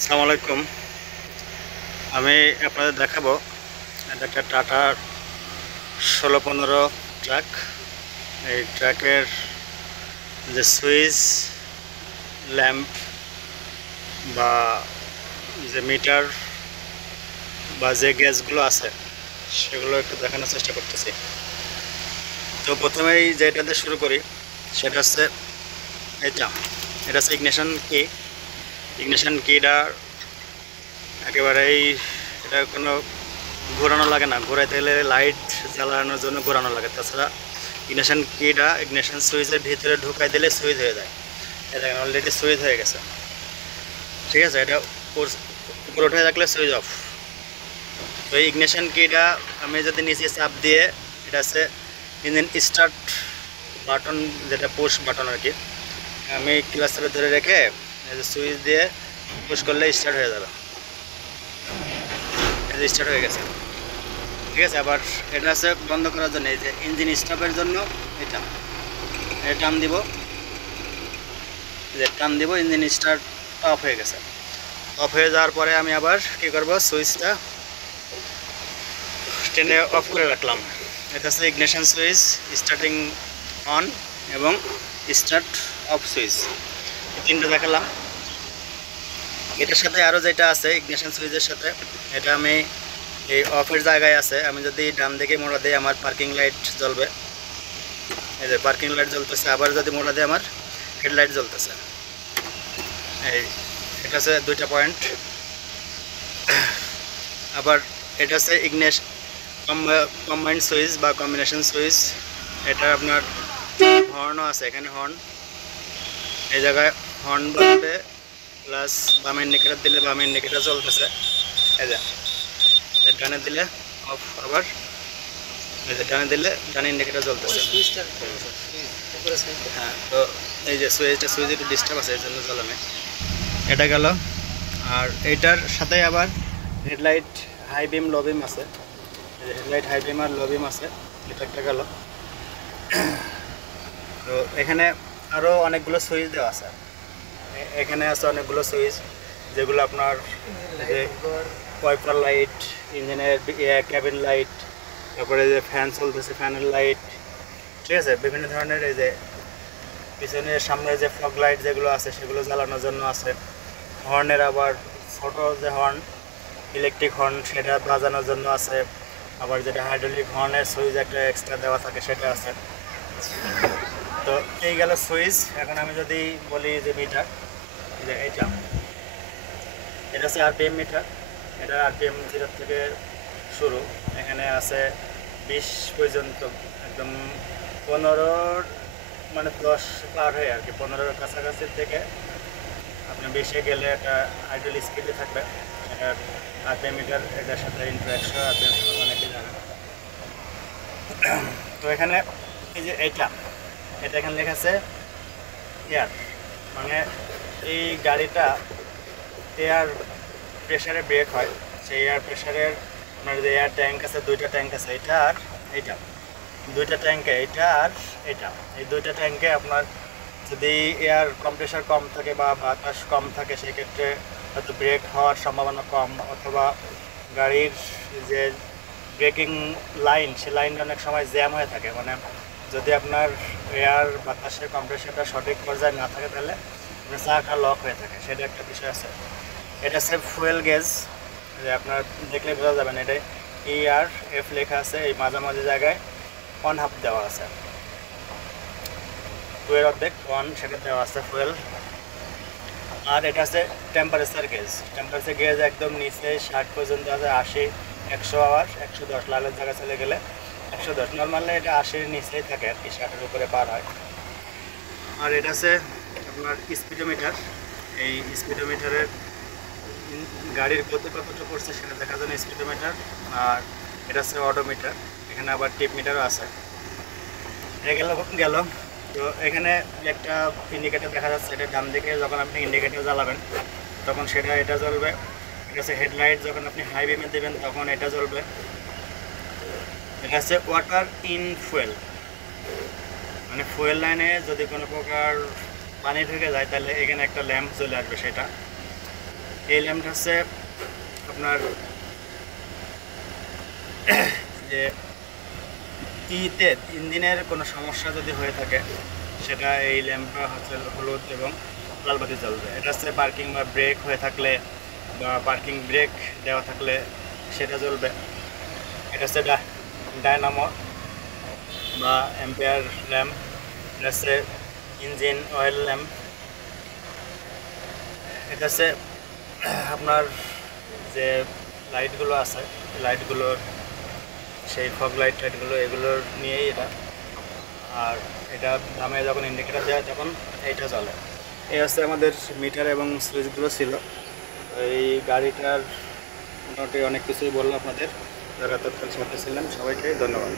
আসসালামু আলাইকুম। আমি আপনাদের দেখাবো এটা একটা টাটা 1615 ট্রাক। এই ট্রাকের যে সুইচ, ল্যাম্প বা যে মিটার বা যে গ্যাসগুলো আছে সেগুলো একটু দেখানোর চেষ্টা করতেছি। তো প্রথমেই যেটাতে শুরু করি সেটা হচ্ছে এটা এটা হচ্ছে ইগনিশন কিটা একেবারেই এটা কোনো ঘোরানো লাগে না, ঘোরাইতে গেলে লাইট জ্বালানোর জন্য ঘোরানো লাগে। তাছাড়া ইগনিশন সুইচের ভিতরে ঢুকাই দিলে সুইচ হয়ে যায়। এটা অলরেডি সুইচ হয়ে গেছে, ঠিক আছে। এটা উপরে উঠে থাকলে সুইচ অফ। তো এই ইগনিশন কিটা আমি যদি নিচে চাপ দিয়ে, এটা আছে ইঞ্জিন স্টার্ট বাটন, যেটা পুশ বাটন আর কি, আমি ক্লাচে ধরে রেখে সুইচ দিয়ে পুশ করলে স্টার্ট হয়ে যাবে। স্টার্ট হয়ে গেছে, ঠিক আছে। আবার এটা আছে বন্ধ করার জন্য, এই যে ইঞ্জিন স্টপের জন্য এটা টান দিব, ইঞ্জিন স্টার্ট অফ হয়ে গেছে। অফ হয়ে যাওয়ার পরে আমি আবার কী করব, সুইচটা টেনে অফ করে রাখলাম। এটা হচ্ছে ইগনিশন সুইচ, স্টার্টিং অন এবং স্টার্ট অফ সুইচ, এই তিনটা দেখালাম। এটার সাথে আরও যেটা আছে ইগনিশন সুইচের সাথে, এটা আমি এই অফের জায়গায় আছে, আমি যদি ডান দিকে মোড়া দিই আমার পার্কিং লাইট জ্বলবে। এই যে পার্কিং লাইট জ্বলতেছে। আবার যদি মোড়া দিই আমার হেডলাইট জ্বলতেছে। এই এটা হচ্ছে দুইটা পয়েন্ট। আবার এটা হচ্ছে কম্বাইন্ড সুইচ বা কম্বিনেশন সুইচ। এটা আপনার হর্নও আছে, এখানে হর্ন, এই জায়গায় হর্ন বাজবে, প্লাস বাম ইন্ডিকেটার দিলে বাম ইন্ডিকেটার জ্বলতেছে। এই যে ডানে দিলে অফ, আবার এই যে ডানে দিলে ডানে ইন্ডিকেটার জ্বলতেছে। হ্যাঁ, তো এই যে সুইচ একটু ডিস্টার্ব আছে, এর জন্য জ্বলে। এটা গেল। আর এইটার সাথে আবার হেডলাইট হাই বিম লো বিম আছে, হেডলাইট হাই বিম আর লো বিম আছে, এটা একটা গেল। তো এখানে আরও অনেকগুলো সুইচ দেওয়া আছে। এখানে আছে অনেকগুলো সুইচ, যেগুলো আপনার যে ওয়াইপার লাইট, ইঞ্জিনের ক্যাবিন লাইট, তারপরে যে ফ্যান চলতেছে ফ্যানের লাইট, ঠিক আছে। বিভিন্ন ধরনের এই যে পিছনের সামনে যে ফগ লাইট যেগুলো আছে সেগুলো জ্বালানোর জন্য আছে। হর্নের আবার ছোটো যে হর্ন, ইলেকট্রিক হর্ন, সেটা বাজানোর জন্য আছে। আবার যেটা হাইড্রোলিক হর্নের সুইচ একটা এক্সট্রা দেওয়া থাকে সেটা আছে। তো এই গেল সুইচ। এখন আমি যদি বলি যে মিটার, যে এটা হচ্ছে আরপিএম মিটার। এটা আরপিএম 0 থেকে শুরু, এখানে আছে 20 পর্যন্ত, একদম 15 মানে 10 পার হয়ে আর কি, 15-এর কাছাকাছি থেকে আপনি 20-এ গেলে একটা আইডল স্পিডে থাকবে। এটা আরপিএম মিটার, এটার সাথে ইন্টারাকশন আরপিএম অনেকে জানেন। তো এখানে এই যে এটা এখানে লেখা আছে এয়ার, মানে এই গাড়িটা এয়ার প্রেশারে ব্রেক হয়। সেই এয়ার প্রেশারের আপনার যে এয়ার ট্যাঙ্ক আছে, দুইটা ট্যাঙ্ক আছে, এটা আর এটা, দুইটা ট্যাঙ্কে, এটা আর এটা, এই দুইটা ট্যাঙ্কে আপনার যদি এয়ার কম্প্রেসার কম থাকে বা বাতাস কম থাকে, সেক্ষেত্রে হয়তো ব্রেক হওয়ার সম্ভাবনা কম, অথবা গাড়ির যে ব্রেকিং লাইন, সে লাইনটা অনেক সময় জ্যাম হয়ে থাকে। মানে যদি আপনার এয়ার বাতাসের কম্প্রেসারটা সঠিক পর্যায়ে না থাকে, তাহলে আপনার চাকা লক হয়ে থাকে, সেটা একটা বিষয় আছে। এটা হচ্ছে ফুয়েল গেজ, যে আপনার দেখলে বোঝা যাবে না, এটা ERF লেখা আছে, এই মাঝামাঝি জায়গায় অন হাফ দেওয়া আছে, টুয়ের অর্ধেক ওয়ান, সেটা দেওয়া আছে ফুয়েল। আর এটা আছে টেম্পারেচার গেজ, একদম নিচে 60 পর্যন্ত আছে, 80, 100 আওয়ার 110, লালের জায়গা চলে গেলে 110। নর্মালি এটা 80-এর নিচেই থাকে আর কি, 60-এর উপরে পার হয়। আর এটা আছে আপনার স্পিডোমিটার, এই স্পিডোমিটারের গাড়ির গতি কতটা করছে সেটা দেখার জন্য স্পিডোমিটার। আর এটা হচ্ছে অডোমিটার, এখানে আবার টিপ মিটারও আছে। গেল। তো এখানে একটা ইন্ডিকেটার দেখা যাচ্ছে, এটা ডান দিকে যখন আপনি ইন্ডিকেটার জ্বালাবেন তখন এটা জ্বলবে। এটা হচ্ছে হেডলাইট, যখন আপনি হাই বিমে দেবেন তখন এটা জ্বলবে। এটা হচ্ছে ওয়াটার ইন ফুয়েল, মানে ফুয়েল লাইনে যদি কোনো প্রকার পানি ঢুকে যায় তাহলে এখানে একটা ল্যাম্প জ্বলে আসবে সেটা। এই ল্যাম্পটা হচ্ছে আপনার যে ইঞ্জিনের কোনো সমস্যা যদি হয়ে থাকে সেটা এই ল্যাম্পটা হচ্ছে হলুদ এবং লাল বাতি জ্বলবে। এটা হচ্ছে পার্কিং বা ব্রেক হয়ে থাকলে বা পার্কিং ব্রেক দেওয়া থাকলে সেটা জ্বলবে। এটা হচ্ছে ডায়নামো বা অ্যাম্পিয়ার ল্যাম্প। এটা হচ্ছে ইঞ্জিন অয়েল ল্যাম্প। এটা হচ্ছে আপনার যে লাইটগুলো আছে লাইটগুলোর সেই ফগ লাইটগুলো এগুলোর নিয়েই এটা। আর এটা দামে যখন ইন্ডিকেটার দেওয়া তখন এইটা চলে। এই হচ্ছে আমাদের মিটার এবং সুইচগুলো ছিল। এই গাড়িটার মোটামুটি অনেক কিছুই বললো আপনাদের, যারা তৎকাল সাথে ছিলেন সবাইকে ধন্যবাদ।